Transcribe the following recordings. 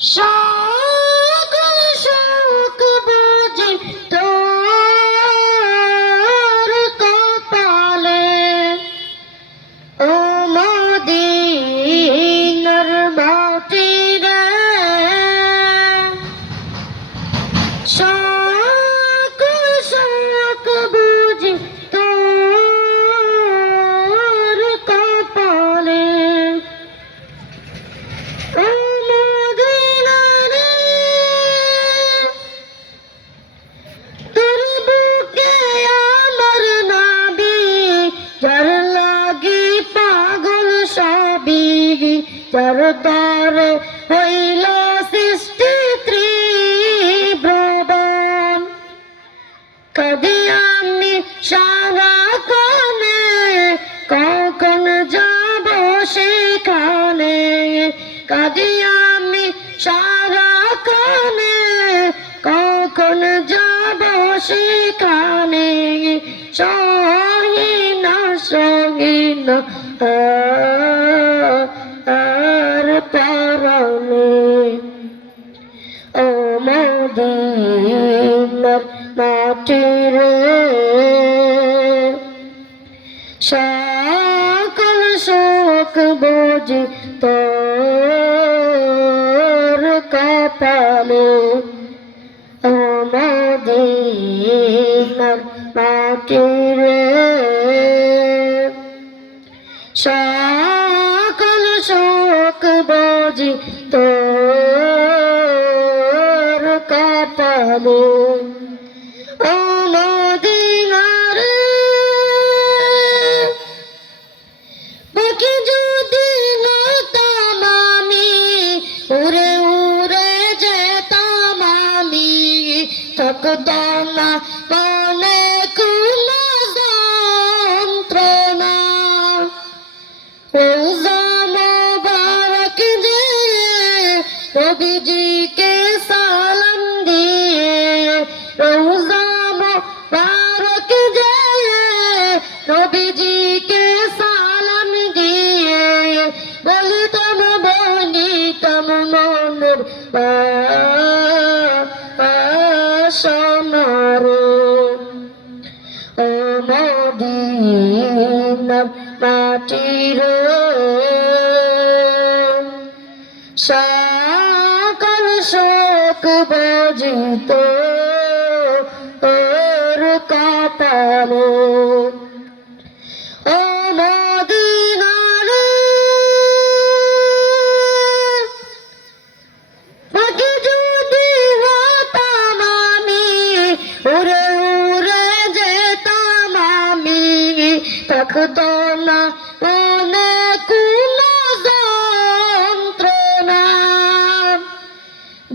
সকল শোক বুঝি তোর কপালে, ও মদিনার মাটি রে। সকল শোক বুঝি তোর কপালে, ও মদিনা রে। তোর বুকে আমার নবী, যার লাগি পাগল সবই, যার তরে হইল সৃষ্টি ত্রিভুবন। কাঁদি আমি সারাক্ষণে, কখন যাব সেখানে। কাঁদি আমি সারাক্ষণে, কখন যাব সেখানে। সহিনা সহিনা আর পরনে, ও মদিনার মাটি রে। সকল শোক বুঝি তোর কপালে, ও মদিনার মাটি রে। সকল শোক বুঝি তোর কপালে, ও মদিনা রে। পাখি যদি নতাম আমি, উড়ে উড়ে যেতাম আমি, থাকতো না মনে কোনো যন্ত্রণা। রোজা মোবারক যে নবীজিকে সালাম দিয়ে, রোজা মোবারক যে নবীজিকে সালাম দিয়ে, বলিতাম বলিতাম মনের বাসনা রে, ও মদিনার মাটি রে। সকল শোক বুঝি তোর কপালে, ও মদিনা রে। পাখি যদি হতাম আমি, উড়ে উড়ে যেতাম আমি, থাকতো না মনে কোনো যন্ত্রণা।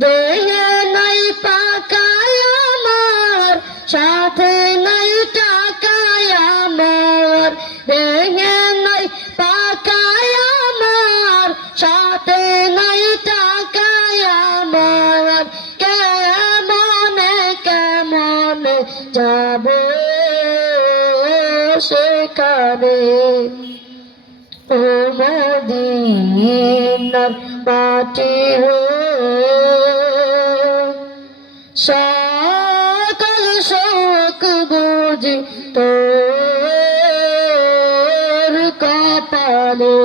দেহে নাই পাকায় আমার, সাথে নাই টাকায় আমার। দেহে নাই পাকায় আমার, সাথে নাই টাকায় আমার। কেমনে কেমনে যাব সেখানে, ও মদিনার মাটি রে। সকল শোক বুঝি তোর কপালে,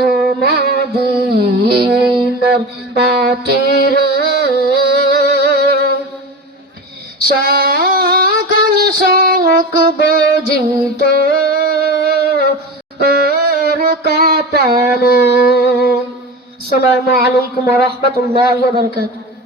ও মদিনার মাটি রে। সকল শোক বুঝি তোর কপালে। আসসালামু আলাইকুম ওয়া রাহমাতুল্লাহি ওয়া বারাকাতুহু।